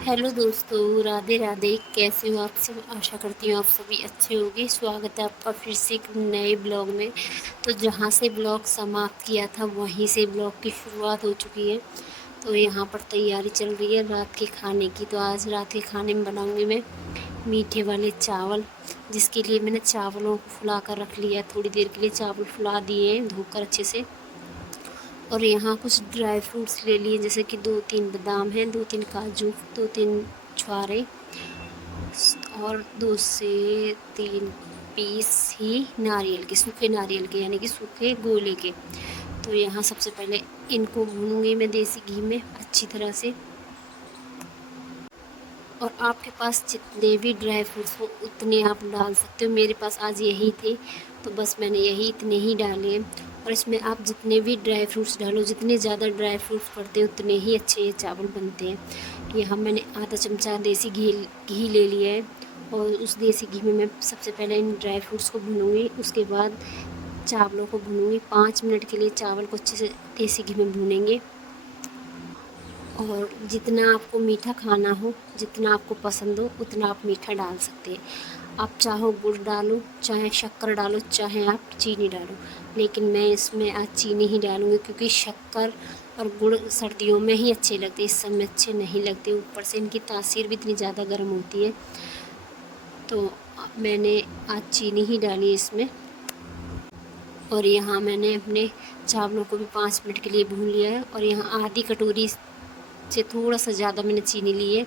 Hello दोस्तों, राधे राधे। कैसे हो आप सब? आशा करती हूँ आप सभी अच्छे होंगे। स्वागत है आपका फिर से एक नए ब्लॉग में। तो जहाँ से ब्लॉग समाप्त किया था वहीं से ब्लॉग की शुरुआत हो चुकी है। तो यहाँ पर तैयारी चल रही है रात के खाने की। तो आज रात के खाने में बनाऊँगी मैं मीठे वाले चावल, जिसके लिए मैंने चावलों को फुला कर रख लिया। थोड़ी देर के लिए चावल फुला दिए हैं धोकर अच्छे से। और यहाँ कुछ ड्राई फ्रूट्स ले लिए, जैसे कि 2-3 बादाम हैं, 2-3 काजू, 2-3 छुहारे और 2 से 3 पीस ही नारियल के, सूखे नारियल के, यानी कि सूखे गोले के। तो यहाँ सबसे पहले इनको भूनूंगी मैं देसी घी में अच्छी तरह से। और आपके पास जितने भी ड्राई फ्रूट्स हो उतने आप डाल सकते हो। मेरे पास आज यही थे तो बस मैंने यही इतने ही डाले हैं। और इसमें आप जितने भी ड्राई फ्रूट्स डालो, जितने ज़्यादा ड्राई फ्रूट्स पड़ते हैं उतने ही अच्छे ये चावल बनते हैं। यहाँ मैंने आधा चमचा देसी घी ले लिया है। और उस देसी घी में मैं सबसे पहले इन ड्राई फ्रूट्स को भूनूँगी, उसके बाद चावलों को भूनूँगी। 5 मिनट के लिए चावल को अच्छे से देसी घी में भूनेंगे। और जितना आपको मीठा खाना हो, जितना आपको पसंद हो उतना आप मीठा डाल सकते हैं। आप चाहो गुड़ डालो, चाहे शक्कर डालो, चाहे आप चीनी डालो। लेकिन मैं इसमें आज चीनी ही डालूँगी, क्योंकि शक्कर और गुड़ सर्दियों में ही अच्छे लगते हैं, इस समय अच्छे नहीं लगते। ऊपर से इनकी तासीर भी इतनी ज़्यादा गर्म होती है। तो मैंने आज चीनी ही डाली इसमें। और यहाँ मैंने अपने चावलों को भी 5 मिनट के लिए भून लिया है। और यहाँ आधी कटोरी से थोड़ा सा ज़्यादा मैंने चीनी ली है।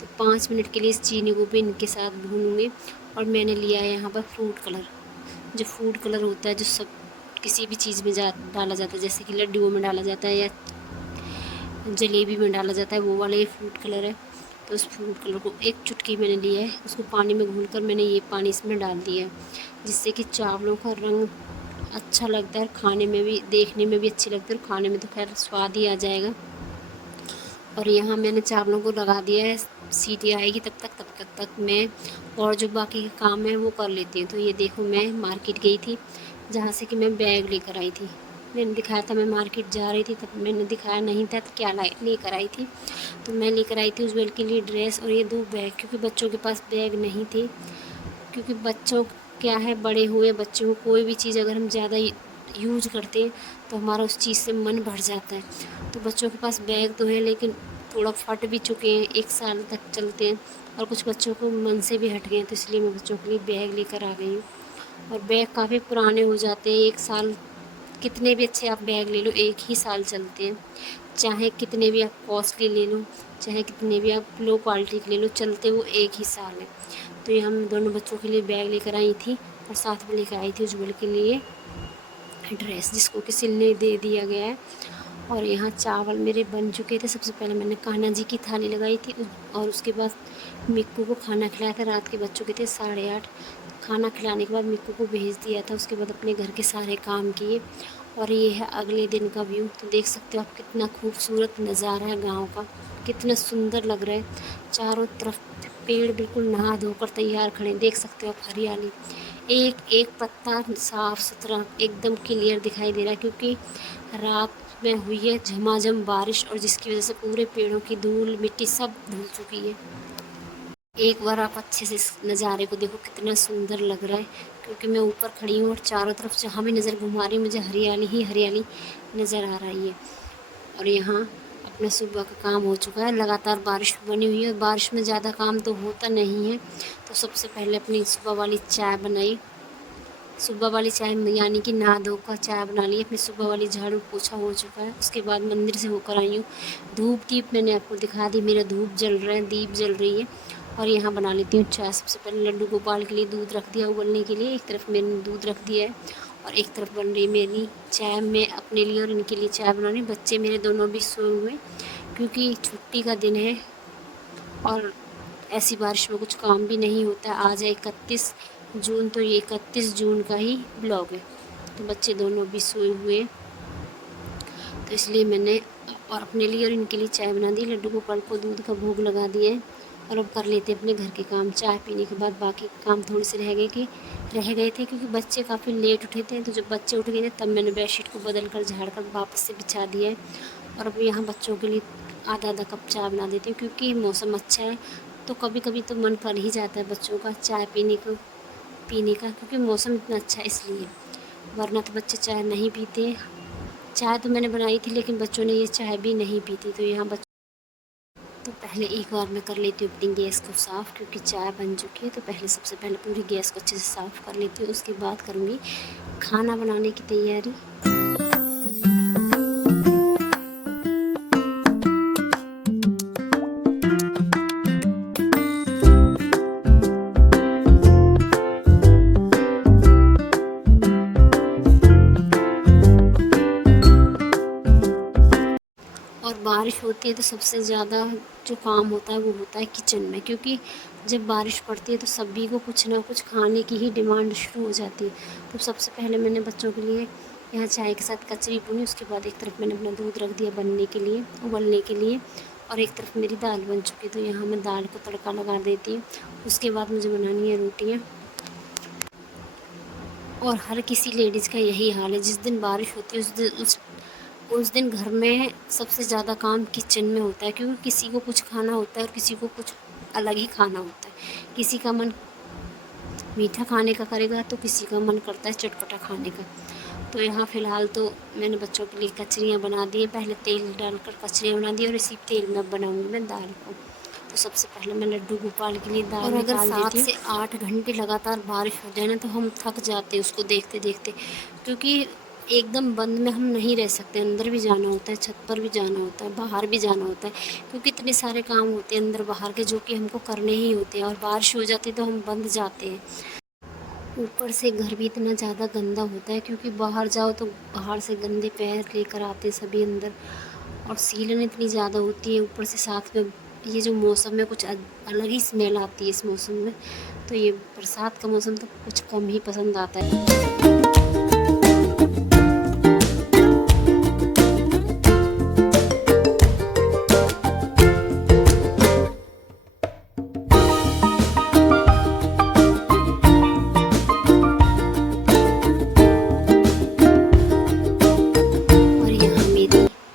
तो 5 मिनट के लिए इस चीनी को भी इनके साथ भूनूंगी। और मैंने लिया है यहाँ पर फूड कलर, जो फूड कलर होता है, जो सब किसी भी चीज़ में डाला जाता है, जैसे कि लड्डुओं में डाला जाता है या जलेबी में डाला जाता है, वो वाला ये फूड कलर है। तो उस फूड कलर को एक चुटकी मैंने लिया है, उसको पानी में घोलकर मैंने ये पानी इसमें डाल दिया है, जिससे कि चावलों का रंग अच्छा लगता है, खाने में भी, देखने में भी अच्छी लगती है, और खाने में तो खैर स्वाद ही आ जाएगा। और यहाँ मैंने चावलों को लगा दिया है। सीटी आएगी तब तक मैं और जो बाकी के काम है वो कर लेती हूँ। तो ये देखो, मैं मार्केट गई थी, जहाँ से कि मैं बैग लेकर आई थी। मैंने दिखाया था मैं मार्केट जा रही थी, तब मैंने दिखाया नहीं था तो क्या लेकर आई थी। तो मैं लेकर आई थी उज्ज्वल के लिए ड्रेस और ये 2 बैग, क्योंकि बच्चों के पास बैग नहीं थे। क्योंकि बच्चों क्या है, बड़े हुए बच्चों को कोई भी चीज़ अगर हम ज़्यादा यूज करते हैं तो हमारा उस चीज़ से मन भर जाता है। तो बच्चों के पास बैग तो है, लेकिन थोड़ा फट भी चुके हैं, 1 साल तक चलते हैं, और कुछ बच्चों को मन से भी हट गए हैं। तो इसलिए मैं बच्चों के लिए बैग लेकर आ गई हूँ। और बैग काफ़ी पुराने हो जाते हैं, 1 साल, कितने भी अच्छे आप बैग ले लो 1 ही साल चलते हैं। चाहे कितने भी आप कॉस्टली ले लो, चाहे कितने भी आप लो क्वालिटी के ले लो, चलते वो 1 ही साल है। तो ये हम दोनों बच्चों के लिए बैग लेकर आई थी, और साथ में लेकर आई थी उज्ज्वल के लिए ड्रेस, जिसको कि सिलने दे दिया गया है। और यहाँ चावल मेरे बन चुके थे। सबसे पहले मैंने कान्हा जी की थाली लगाई थी, और उसके बाद मिक्कू को खाना खिलाया था। रात के बज चुके थे 8:30। खाना खिलाने के बाद मिक्कू को भेज दिया था। उसके बाद अपने घर के सारे काम किए। और ये है अगले दिन का व्यू। तो देख सकते हो आप, कितना खूबसूरत नज़ारा है गाँव का, कितना सुंदर लग रहा है। चारों तरफ पेड़ बिल्कुल नहा धोकर तैयार खड़े, देख सकते हो आप हरियाली, एक एक पत्ता साफ सुथरा एकदम क्लियर दिखाई दे रहा है, क्योंकि रात में हुई है झमाझम बारिश, और जिसकी वजह से पूरे पेड़ों की धूल मिट्टी सब धुल चुकी है। एक बार आप अच्छे से इस नज़ारे को देखो, कितना सुंदर लग रहा है। क्योंकि मैं ऊपर खड़ी हूँ और चारों तरफ जहाँ भी नज़र घुमा रही हूँ मुझे हरियाली ही हरियाली नज़र आ रही है। और यहाँ अपना सुबह का काम हो चुका है। लगातार बारिश बनी हुई है, और बारिश में ज़्यादा काम तो होता नहीं है। तो सबसे पहले अपनी सुबह वाली चाय बनाई। सुबह वाली चाय यानी कि नहा धोकर चाय बना ली। अपनी सुबह वाली झाड़ू पोछा हो चुका है। उसके बाद मंदिर से होकर आई हूँ। धूप दीप मैंने आपको दिखा दी, मेरा धूप जल रहा है, दीप जल रही है। और यहाँ बना लेती हूँ चाय। सबसे पहले लड्डू गोपाल के लिए दूध रख दिया उबलने के लिए, एक तरफ मैंने दूध रख दिया है, और एक तरफ बन रही मेरी चाय। मैं अपने लिए और इनके लिए चाय बना रही हूँ। बच्चे मेरे दोनों भी सोए हुए, क्योंकि छुट्टी का दिन है, और ऐसी बारिश में कुछ काम भी नहीं होता। आज है 31 जून, तो ये 31 जून का ही ब्लॉग है। तो बच्चे दोनों भी सोए हुए हैं, तो इसलिए मैंने और अपने लिए और इनके लिए चाय बना दी। लड्डू गोपाल को दूध का भोग लगा दिया है। और अब कर लेते हैं अपने घर के काम। चाय पीने के बाद बाकी काम थोड़े से रह गए थे, क्योंकि बच्चे काफ़ी लेट उठे थे। तो जब बच्चे उठ गए थे तब मैंने बेडशीट को बदल कर झाड़ कर वापस से बिछा दिया है। और अब यहाँ बच्चों के लिए आधा आधा कप चाय बना देती हूँ, क्योंकि मौसम अच्छा है तो कभी कभी तो मन कर ही जाता है बच्चों का चाय पीने का, क्योंकि मौसम इतना अच्छा है इसलिए। वरना तो बच्चे चाय नहीं पीते। चाय तो मैंने बनाई थी लेकिन बच्चों ने ये चाय भी नहीं पी थी, तो यहाँ बच्चों तो पहले एक बार मैं कर लेती हूँ अपनी गैस को साफ़, क्योंकि चाय बन चुकी है। तो पहले सबसे पहले पूरी गैस को अच्छे से साफ़ कर लेती हूँ, उसके बाद करूँगी खाना बनाने की तैयारी। और बारिश होती है तो सबसे ज़्यादा जो काम होता है वो होता है किचन में, क्योंकि जब बारिश पड़ती है तो सभी को कुछ ना कुछ खाने की ही डिमांड शुरू हो जाती है। तो सबसे पहले मैंने बच्चों के लिए यहाँ चाय के साथ कचरी भूनी, उसके बाद एक तरफ मैंने अपना दूध रख दिया बनने के लिए, उबलने के लिए, और एक तरफ मेरी दाल बन चुकी है। तो यहाँ मैं दाल को तड़का लगा देती हूँ। उसके बाद मुझे बनानी है रोटियाँ। और हर किसी लेडीज़ का यही हाल है, जिस दिन बारिश होती है उस दिन घर में सबसे ज़्यादा काम किचन में होता है, क्योंकि किसी को कुछ खाना होता है और किसी को कुछ अलग ही खाना होता है। किसी का मन मीठा खाने का करेगा तो किसी का मन करता है चटपटा खाने का। तो यहाँ फ़िलहाल तो मैंने बच्चों के लिए कचरियाँ बना दी हैं। पहले तेल डालकर कचरियाँ बना दी और इसी तेल में बनाऊँगी मैं दाल को। तो सबसे पहले मैं लड्डू गोपाल के लिए दाल निकाल देती हूँ। 7 से 8 घंटे लगातार बारिश हो जाए ना तो हम थक जाते हैं उसको देखते देखते, क्योंकि एकदम बंद में हम नहीं रह सकते। अंदर भी जाना होता है, छत पर भी जाना होता है, बाहर भी जाना होता है, क्योंकि इतने सारे काम होते हैं अंदर बाहर के जो कि हमको करने ही होते हैं। और बारिश हो जाती है तो हम बंद जाते हैं। ऊपर से घर भी इतना ज़्यादा गंदा होता है, क्योंकि बाहर जाओ तो बाहर से गंदे पैर लेकर आते सभी अंदर, और सीलन इतनी ज़्यादा होती है। ऊपर से साथ में ये जो मौसम में कुछ अलग ही स्मेल आती है इस मौसम में। तो ये बरसात का मौसम तो कुछ कम ही पसंद आता है।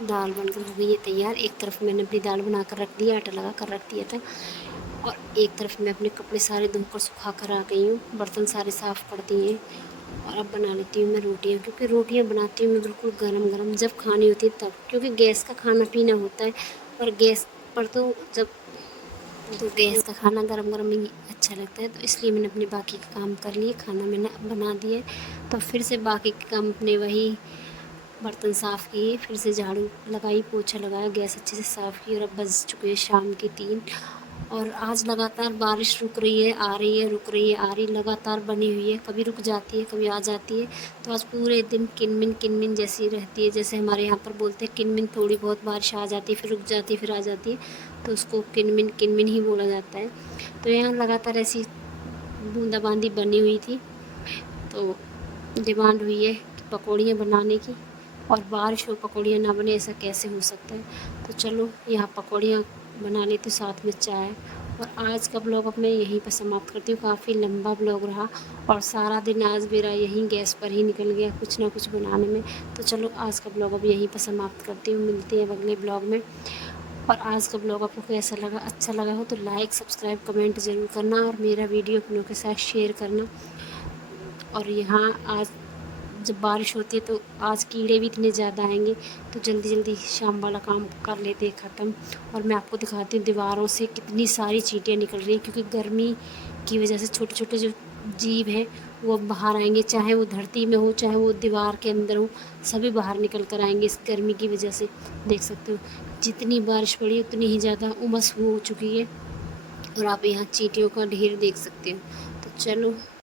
दाल बनकर हो गई है तैयार। एक तरफ मैंने अपनी दाल बनाकर रख दी, आटा लगा कर रख दिया था, और एक तरफ मैं अपने कपड़े सारे धोकर सुखा कर आ गई हूँ, बर्तन सारे साफ़ कर दिए हैं। और अब बना लेती हूँ मैं रोटियाँ, क्योंकि रोटियाँ बनाती हूँ मैं बिल्कुल गरम गरम जब खानी होती है तब, क्योंकि गैस का खाना पीना होता है। और गैस पर तो गैस का खाना गरम गरम ही अच्छा लगता है। तो इसलिए मैंने अपने बाकी के काम कर लिए, खाना मैंने बना दिया। तो फिर से बाकी के काम अपने वही बर्तन साफ़ किए, फिर से झाड़ू लगाई, पोछा लगाया, गैस अच्छे से साफ़ की। और अब बज चुके हैं शाम के 3। और आज लगातार बारिश रुक रही है, आ रही है, रुक रही है, आ रही, लगातार बनी हुई है। कभी रुक जाती है, कभी आ जाती है। तो आज पूरे दिन किनमिन जैसी रहती है, जैसे हमारे यहाँ पर बोलते हैं किनमिन। थोड़ी बहुत बारिश आ जाती है, फिर रुक जाती है, फिर आ जाती है, तो उसको किनमिन ही बोला जाता है। तो यहाँ लगातार ऐसी बूंदाबांदी बनी हुई थी। तो डिमांड हुई है पकौड़ियाँ बनाने की, और बारिश हो पकौड़ियाँ ना बने, ऐसा कैसे हो सकता है। तो चलो यहाँ पकौड़ियाँ बना लेती हूँ, साथ में चाय। और आज का ब्लॉग अब मैं यहीं पर समाप्त करती हूँ। काफ़ी लंबा ब्लॉग रहा, और सारा दिन आज मेरा यहीं गैस पर ही निकल गया कुछ ना कुछ बनाने में। तो चलो आज का ब्लॉग अब यहीं पर समाप्त करती हूँ, मिलती है अगले ब्लॉग में। और आज का ब्लॉग आपको कैसा लगा, अच्छा लगा हो तो लाइक सब्सक्राइब कमेंट ज़रूर करना, और मेरा वीडियो अपनों के साथ शेयर करना। और यहाँ आज जब बारिश होती है तो आज कीड़े भी इतने ज़्यादा आएंगे, तो जल्दी जल्दी शाम वाला काम कर लेते हैं ख़त्म। और मैं आपको दिखाती हूँ दीवारों से कितनी सारी चींटियाँ निकल रही हैं, क्योंकि गर्मी की वजह से छोटे छोटे जो जीव हैं वो अब बाहर आएंगे, चाहे वो धरती में हो चाहे वो दीवार के अंदर हो, सभी बाहर निकल कर आएंगे इस गर्मी की वजह से। देख सकते हो जितनी बारिश पड़ी उतनी ही ज़्यादा उमस हो चुकी है, और आप यहाँ चींटियों का ढेर देख सकते हो। तो चलो।